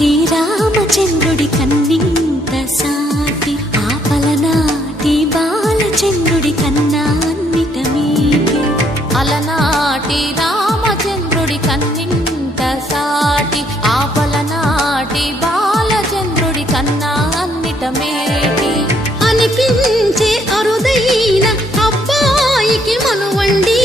అలనాటి రామచంద్రుడి కన్నింత సాటి ఆపలనాటి బాలచంద్రుడి కన్నా అన్నిట మీటి అలనాటి రామచంద్రుడి కన్నింత సాటి ఆపలనాటి బాలచంద్రుడి కన్నా అన్నిట మేటి అనిపించే అరుదైన అబ్బాయికి మనువండి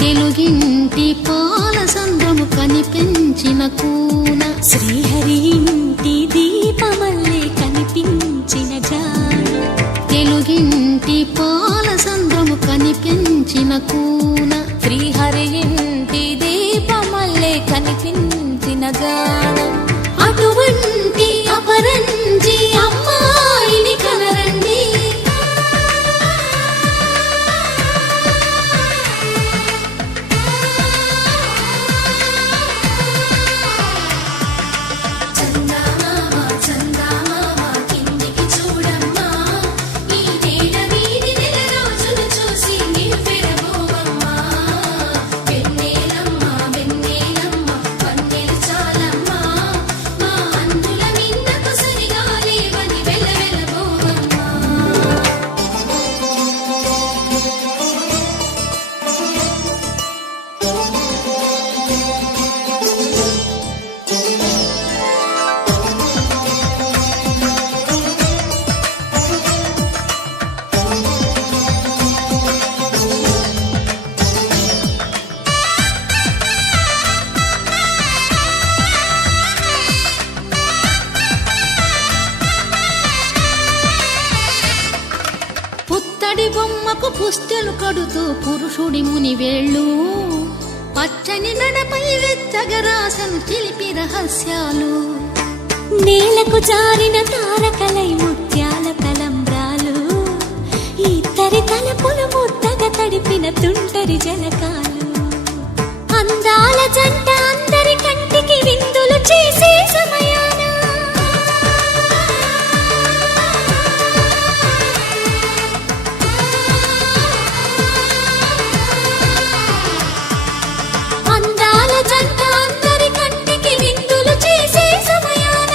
తెలుగింటి పాల సంద్రము కనిపించిన కూన శ్రీహరి ఇంటి దీపమల్లే కనిపించిన జాడ తెలుగింటి పాల సంద్రము కనిపించిన కూన శ్రీహరి ఇంటి దీపమల్లే కనిపించిన జాడ అటువంటి అపరంజి అమ్మాయిని కనరండి పుత్తడి బొమ్మకు పుస్తెలు కడుతూ పురుషుడి ముని వేళ్ళు పచ్చని నడపై వెచ్చగరాసను చిలిపి రహస్యాలు నేలకు జారిన తారకలై ముత్యాల తలంబ్రాలు ఇద్దరి తలపులు ముద్దగా తడిపిన తుంటరి జలకాలు అందాల జంట అందరి కంటికి విందులు చేసే సమయాన అందాల జంట అందరి కంటికి విందులు చేసే సమయాన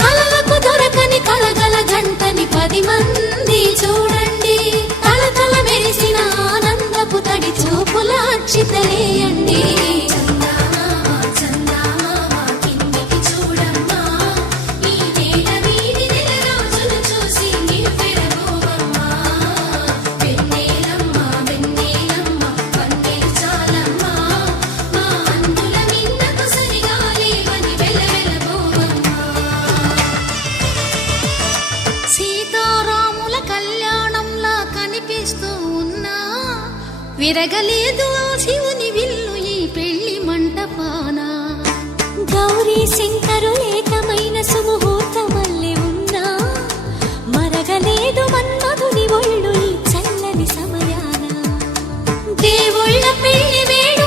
కలలకు దొరకని కలగల జంటని 10 మంది చూడండి తలతల మెరిసిన ఆనందపు తడి చూపుల అక్షితలేయండి సీతారాముల కళ్యాణంలా కనిపిస్తూ ఉన్నా విరగలేదు ఆ శివుని విల్లు ఈ పెళ్లి మంటపాన గౌరీ శంకరు ఏకమైన సుముహూర్తమల్లే ఉన్నా మరగలేదు మన్మధుని ఒళ్ళు ఈ చల్లని సమయాన దేవుళ్ళ పెళ్లి వేళ